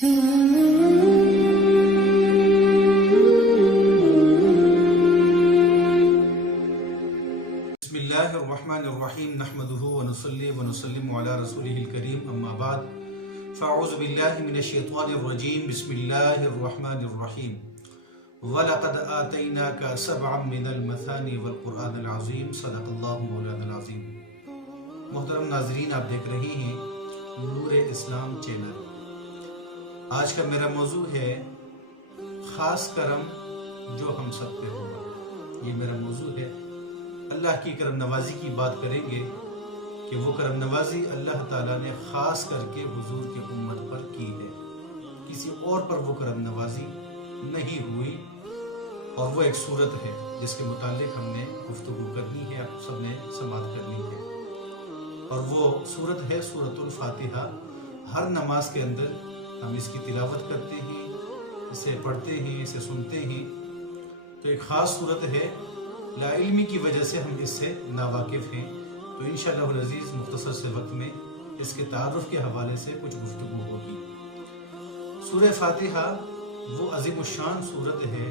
بسم اللہ الرحمن الرحیم نحمده ونصلی ونسلم علی رسولہ الکریم اما بعد فاعوذ باللہ من الشیطان الرجیم بسم اللہ الرحمن الرحیم وَلَقَدْ آتَيْنَاكَ سَبْعًا مِنَ الْمَثَانِي وَالْقُرْآنِ الْعَظِيمِ صدق اللہ مولانا العظیم۔ محترم ناظرین، آپ دیکھ رہے ہیں نور اسلام چینل۔ آج کا میرا موضوع ہے خاص کرم جو ہم سب پہ ہوگا۔ یہ میرا موضوع ہے۔ اللہ کی کرم نوازی کی بات کریں گے کہ وہ کرم نوازی اللہ تعالیٰ نے خاص کر کے حضور کی امت پر کی ہے، کسی اور پر وہ کرم نوازی نہیں ہوئی۔ اور وہ ایک صورت ہے جس کے متعلق ہم نے گفتگو کرنی ہے، آپ سب نے سماعت کرنی ہے، اور وہ صورت ہے سورۃ الفاتحہ۔ ہر نماز کے اندر ہم اس کی تلاوت کرتے ہیں، اسے پڑھتے ہیں، اسے سنتے ہیں، تو ایک خاص صورت ہے۔ لا علمی کی وجہ سے ہم اس سے ناواقف ہیں، تو انشاءاللہ العزیز مختصر سے وقت میں اس کے تعارف کے حوالے سے کچھ گفتگو ہوگی۔ سورہ فاتحہ وہ عظیم الشان صورت ہے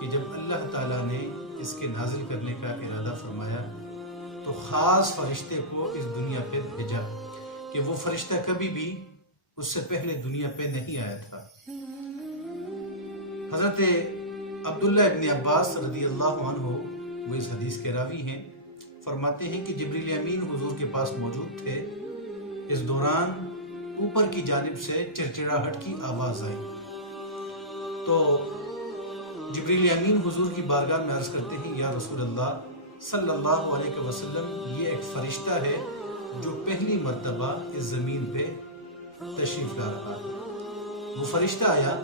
کہ جب اللہ تعالیٰ نے اس کے نازل کرنے کا ارادہ فرمایا تو خاص فرشتے کو اس دنیا پہ بھیجا کہ وہ فرشتہ کبھی بھی اس سے پہلے دنیا پہ نہیں آیا تھا۔ حضرت عبداللہ ابن عباس رضی اللہ عنہ وہ اس حدیث کے راوی ہیں، فرماتے ہیں کہ جبریل امین حضور کے پاس موجود تھے۔ اس دوران اوپر کی جانب سے چڑچڑاہٹ کی آواز آئی تو جبریل امین حضور کی بارگاہ میں عرض کرتے ہیں، یا رسول اللہ صلی اللہ علیہ وسلم، یہ ایک فرشتہ ہے جو پہلی مرتبہ اس زمین پہ تشریف لا رہا ہے۔ وہ فرشتہ آیا،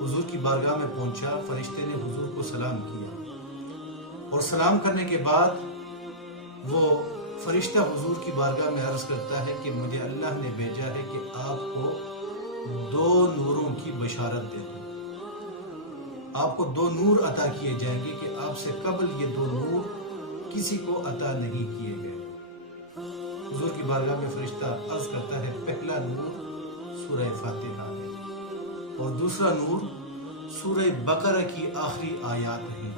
حضور کی بارگاہ میں پہنچا، فرشتے نے حضور کو سلام کیا، اور سلام کرنے کے بعد وہ فرشتہ حضور کی بارگاہ میں عرض کرتا ہے کہ مجھے اللہ نے بھیجا ہے کہ آپ کو دو نوروں کی بشارت دے دوں۔ آپ کو دو نور عطا کیے جائیں گے کہ آپ سے قبل یہ دو نور کسی کو عطا نہیں کیے گئے۔ حضور کی بارگاہ میں فرشتہ عرض کرتا ہے، پہلا نور سورہ فاتحہ ہے، اور دوسرا نور سورہ بقرہ کی آخری آیات ہیں،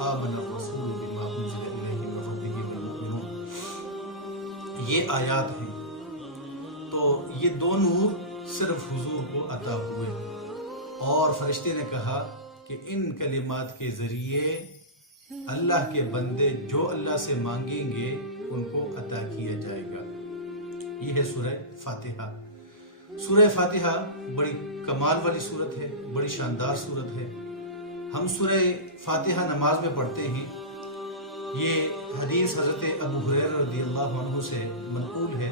آمن الرسول بما انزل الیہ من ربہ والمؤمنون، یہ آیات ہیں۔ تو یہ دو نور صرف حضور کو عطا ہوئے، اور فرشتے نے کہا کہ ان کلمات کے ذریعے اللہ کے بندے جو اللہ سے مانگیں گے ان کو عطا کیا جائے گا۔ یہ ہے سورہ فاتحہ۔ سورہ فاتحہ بڑی کمال والی صورت ہے، بڑی شاندار صورت ہے۔ ہم سورہ فاتحہ نماز میں پڑھتے ہیں۔ یہ حدیث حضرت ابو ہریرہ رضی اللہ عنہ سے منقول ہے،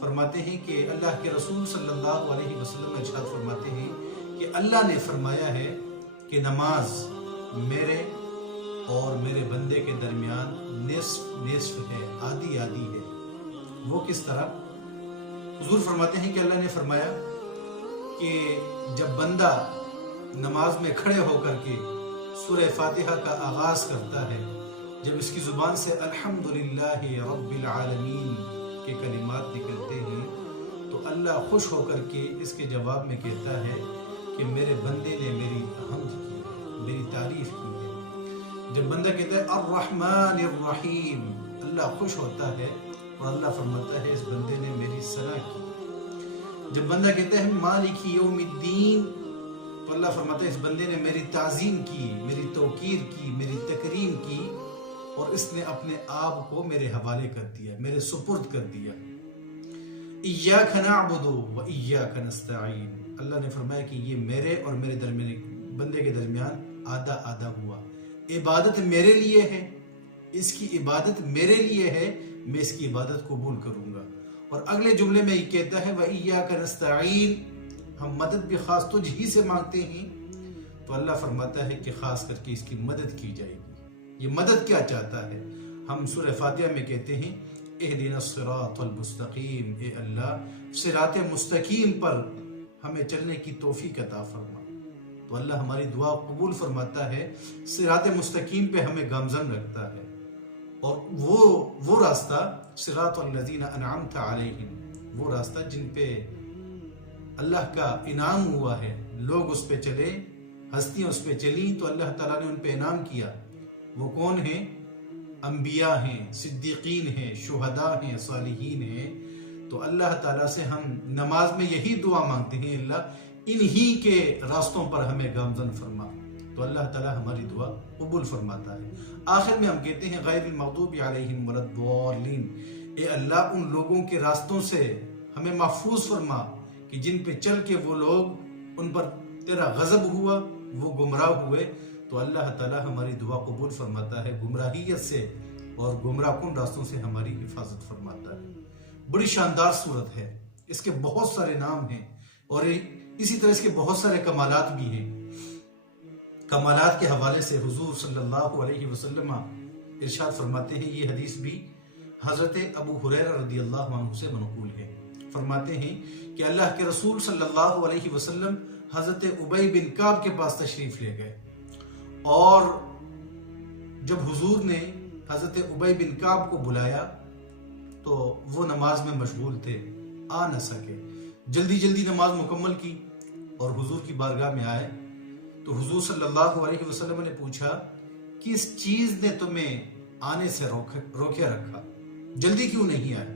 فرماتے ہیں کہ اللہ کے رسول صلی اللہ علیہ وسلم ارشاد فرماتے ہیں کہ اللہ نے فرمایا ہے کہ نماز میرے اور میرے بندے کے درمیان نصف نصف ہے، آدھی آدھی ہے۔ وہ کس طرح؟ حضور فرماتے ہیں کہ اللہ نے فرمایا کہ جب بندہ نماز میں کھڑے ہو کر کے سورہ فاتحہ کا آغاز کرتا ہے، جب اس کی زبان سے الحمدللہ رب العالمین کے کلمات نکلتے ہیں تو اللہ خوش ہو کر کے اس کے جواب میں کہتا ہے کہ میرے بندے نے میری حمد کی ہے، میری تعریف کی ہے۔ جب بندہ کہتا ہے الرحمن الرحیم، اللہ خوش ہوتا ہے اور اللہ فرماتا ہے اس بندے نے میری ثنا کی۔ جب بندہ کہتا ہے مالک یوم الدین، تو اللہ فرماتا ہے اس بندے نے میری تعظیم کی، میری توقیر کی، میری تکریم کی، اور اس نے اپنے آپ کو میرے حوالے کر دیا، میرے سپرد کر دیا۔ ایاک نعبد و ایاک نستعین، اللہ نے فرمایا کہ یہ میرے اور میرے درمیان بندے کے درمیان آدھا آدھا ہوا۔ عبادت میرے لیے ہے، اس کی عبادت میرے لیے ہے، میں اس کی عبادت قبول کروں گا۔ اور اگلے جملے میں یہ کہتا ہے وَإِيَّاكَ نَسْتَعِينُ، ہم مدد بھی خاص تجھ ہی سے مانگتے ہیں، تو اللہ فرماتا ہے کہ خاص کر کے اس کی مدد کی جائے گی۔ یہ مدد کیا چاہتا ہے؟ ہم سورہ فاتحہ میں کہتے ہیں اہدنا الصراط المستقیم، اے اللہ صراط مستقیم پر ہمیں چلنے کی توفیق عطا فرما۔ تو اللہ ہماری دعا قبول فرماتا ہے، صراط مستقیم پہ ہمیں گامزن رکھتا ہے، اور وہ راستہ صراط الذین انعمت علیہم، وہ راستہ جن پہ اللہ کا انعام ہوا ہے، لوگ اس پہ چلے، ہستیاں اس پہ چلیں تو اللہ تعالیٰ نے ان پہ انعام کیا۔ وہ کون ہیں؟ انبیاء ہیں، صدیقین ہیں، شہداء ہیں، صالحین ہیں۔ تو اللہ تعالیٰ سے ہم نماز میں یہی دعا مانگتے ہیں، اللہ انہی کے راستوں پر ہمیں گامزن فرما، تو اللہ تعالیٰ ہماری دعا قبول فرماتا ہے۔ آخر میں ہم کہتے ہیں غیر المغضوب علیہم ولا الضالین، اے اللہ ان لوگوں کے راستوں سے ہمیں محفوظ فرما کہ جن پہ چل کے وہ لوگ ان پر تیرا غضب ہوا، وہ گمراہ ہوئے، تو اللہ تعالیٰ ہماری دعا قبول فرماتا ہے، گمراہیت سے اور گمراہ کن راستوں سے ہماری حفاظت فرماتا ہے۔ بڑی شاندار صورت ہے، اس کے بہت سارے نام ہیں اور اسی طرح اس کے بہت سارے کمالات بھی ہیں۔ کمالات کے حوالے سے حضور صلی اللہ علیہ وسلم ارشاد فرماتے ہیں، یہ حدیث بھی حضرت ابو ہریرہ رضی اللہ عنہ سے منقول ہے، فرماتے ہیں کہ اللہ کے رسول صلی اللہ علیہ وسلم حضرت ابی بن کعب کے پاس تشریف لے گئے، اور جب حضور نے حضرت ابی بن کعب کو بلایا تو وہ نماز میں مشغول تھے، آ نہ سکے، جلدی جلدی نماز مکمل کی اور حضور کی بارگاہ میں آئے تو حضور صلی اللہ علیہ وسلم نے پوچھا کہ اس چیز نے تمہیں آنے سے روکے رکھا، جلدی کیوں نہیں آئے؟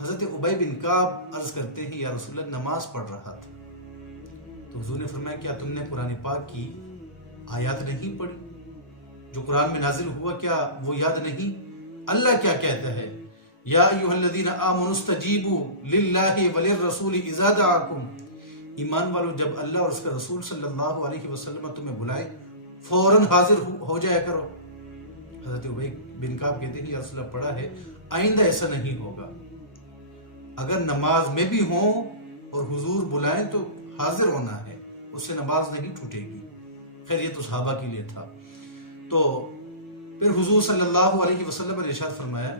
حضرت ابی بن کعب عرض کرتے ہیں، یا رسول اللہ نماز پڑھ رہا تھا۔ تو حضور نے فرمایا، کیا تم نے قرآن پاک کی آیات نہیں پڑھی؟ جو قرآن میں نازل ہوا کیا وہ یاد نہیں؟ اللہ کیا کہتا ہے؟ یا ایھا الذین آمنوا استجیبوا للہ وللرسول اذا دعاکم، ایمان والو جب اللہ اور اس کا رسول صلی اللہ علیہ وسلم تمہیں بلائے فوراً حاضر ہو جایا کرو۔ حضرت ابی بن کعب کہتے ہیں، یا رسول اللہ پڑھا ہے، آئندہ ایسا نہیں ہوگا، اگر نماز میں بھی ہوں اور حضور بلائیں تو حاضر ہونا ہے، اس سے نماز نہیں ٹوٹے گی۔ خیر یہ تو صحابہ کے لیے تھا۔ تو پھر حضور صلی اللہ علیہ وسلم نے ارشاد فرمایا،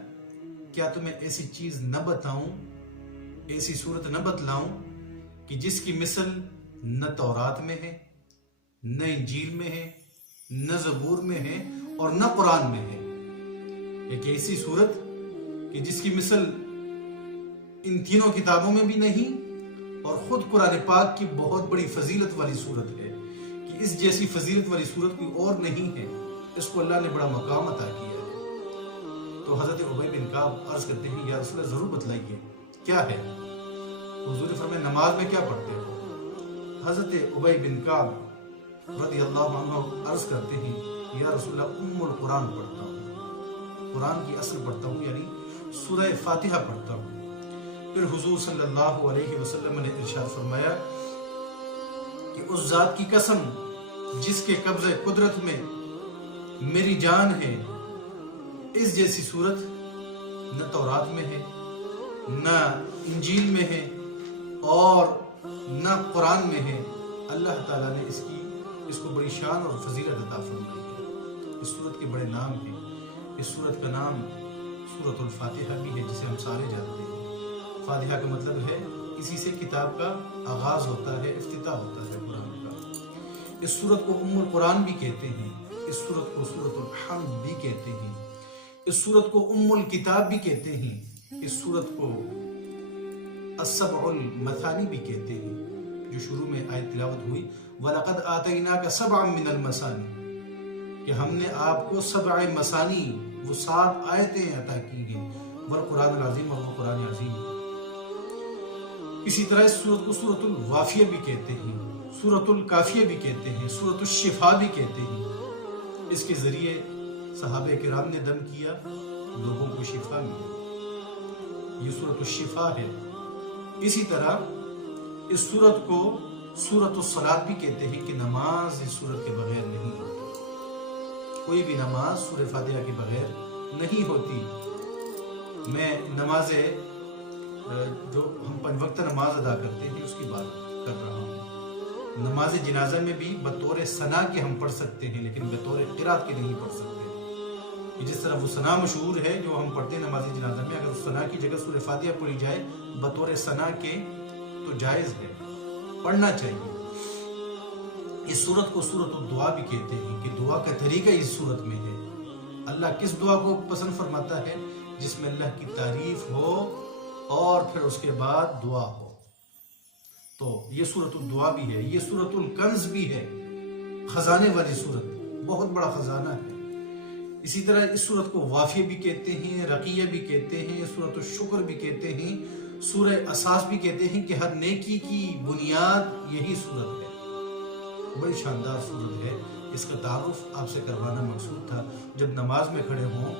کیا تمہیں ایسی چیز نہ بتاؤں، ایسی صورت نہ بتلاؤں کہ جس کی مثل نہ تورات میں ہے، نہ انجیل میں ہے، نہ زبور میں ہے اور نہ قرآن میں ہے؟ ایک ایسی صورت کہ جس کی مثل ان تینوں کتابوں میں بھی نہیں، اور خود قرآن پاک کی بہت بڑی فضیلت والی صورت ہے کہ اس جیسی فضیلت والی صورت کوئی اور نہیں ہے، اس کو اللہ نے بڑا مقام عطا کیا ہے۔ تو حضرت ابی بن کعب عرض کرتے ہیں، یا رسول اللہ ضرور بتلائیے کیا ہے؟ حضور نے فرمایا، نماز میں کیا پڑھتے ہو؟ حضرت ابی بن کعب رضی اللہ عنہ عرض کرتے ہیں، یا رسول اللہ ام القرآن پڑھتا ہوں، قرآن کی اصل پڑھتا ہوں، یعنی سورہ فاتحہ پڑھتا ہوں۔ پھر حضور صلی اللہ علیہ وسلم نے ارشاد فرمایا کہ اس ذات کی قسم جس کے قبضہ قدرت میں میری جان ہے، اس جیسی صورت نہ تورات میں ہے، نہ انجیل میں ہے اور نہ قرآن میں ہے۔ اللہ تعالیٰ نے اس کو بڑی شان اور فضیلت عطا فرمائی ہے۔ اس صورت کے بڑے نام ہیں۔ اس صورت کا نام سورۃ الفاتحہ بھی ہے، جسے ہم سارے جانتے ہیں۔ فاتحہ کا مطلب ہے کسی سے کتاب کا آغاز ہوتا ہے، افتتاح ہوتا ہے قرآن کا۔ اس سورت کو ام القرآن بھی کہتے ہیں، اس سورت کو سورۃ الحمد بھی کہتے ہیں، اس سورت کو ام الکتاب بھی کہتے ہیں، اس سورت کو السبع المثانی بھی کہتے ہیں، جو شروع میں آیت تلاوت ہوئی، وَلَقَدْ آتَيْنَاكَ سَبْعًا مِّنَ الْمَثَانِي، کہ ہم نے آپ کو 7 مثانی، وہ 7 آیتیں عطا کی ہیں، والقرآن العظیم، اور وہ قرآن عظیم۔ اسی طرح اس سورت کو سورۃ الوافیہ بھی کہتے ہیں، سورۃ الکافیہ بھی کہتے ہیں، سورۃ الشفا بھی کہتے ہیں۔ اس کے ذریعے صحابہ کرام نے دم کیا، لوگوں کو شفا ملی، یہ سورۃ الشفا ہے۔ اسی طرح اس سورت کو سورۃ الصلاۃ بھی کہتے ہیں کہ نماز اس سورت کے بغیر نہیں ہوتی، کوئی بھی نماز سورہ فاتحہ کے بغیر نہیں ہوتی۔ میں نماز جو ہم 5 وقت نماز ادا کرتے ہیں اس کی بات کر رہا ہوں۔ نماز جنازہ میں بھی بطور ثنا کے ہم پڑھ سکتے ہیں، لیکن بطور قرات کے نہیں پڑھ سکتے۔ جس طرح وہ ثنا مشہور ہے جو ہم پڑھتے ہیں نماز جنازہ میں، اگر اس ثنا کی جگہ سورہ فاتحہ پڑھی جائے بطور ثنا کے تو جائز ہے، پڑھنا چاہیے۔ اس سورت کو سورۃ الدعا بھی کہتے ہیں کہ دعا کا طریقہ اس سورت میں ہے۔ اللہ کس دعا کو پسند فرماتا ہے؟ جس میں اللہ کی تعریف ہو اور پھر اس کے بعد دعا ہو۔ تو یہ سورۃ الدعا بھی ہے، یہ سورۃ الکنز بھی ہے، خزانے والی سورت، بہت بڑا خزانہ ہے۔ اسی طرح اس سورت کو وافیہ بھی کہتے ہیں، رقیہ بھی کہتے ہیں، سورۃ الشکر بھی کہتے ہیں، سورہ اساس بھی کہتے ہیں کہ ہر نیکی کی بنیاد یہی سورت ہے۔ بڑی شاندار سورت ہے، اس کا تعارف آپ سے کروانا مقصود تھا۔ جب نماز میں کھڑے ہوں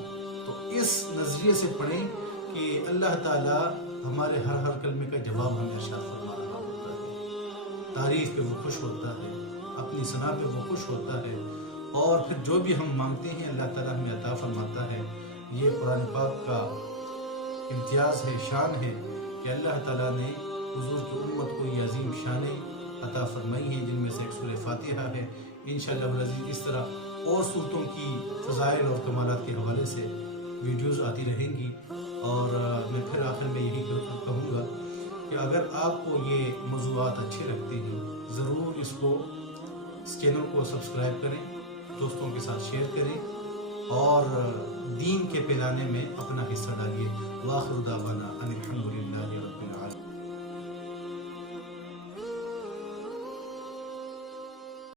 تو اس نظریے سے پڑھیں کہ اللہ تعالیٰ ہمارے ہر کلمے کا جواب ہمیں ارشاد فرما رہا ہوتا ہے، تعریف پہ وہ خوش ہوتا ہے، اپنی ثنا پہ وہ خوش ہوتا ہے، اور پھر جو بھی ہم مانگتے ہیں اللہ تعالیٰ ہمیں عطا فرماتا ہے۔ یہ قرآن پاک کا امتیاز ہے، شان ہے کہ اللہ تعالیٰ نے حضور کی امت کو یہ عظیم شانیں عطا فرمائی ہیں، جن میں سے ایک سورہ فاتحہ ہے۔ انشاءاللہ العزیز اس طرح اور صورتوں کی فضائل اور کمالات کے حوالے سے ویڈیوز آتی رہیں گی، اور میں پھر آخر میں یہی کہوں گا کہ اگر آپ کو یہ موضوعات اچھے لگتے ہیں ضرور اس چینل کو سبسکرائب کریں، دوستوں کے ساتھ شیئر کریں، اور دین کے پھیلانے میں اپنا حصہ ڈالیے۔ وآخر دعوانا ان الحمد للہ رب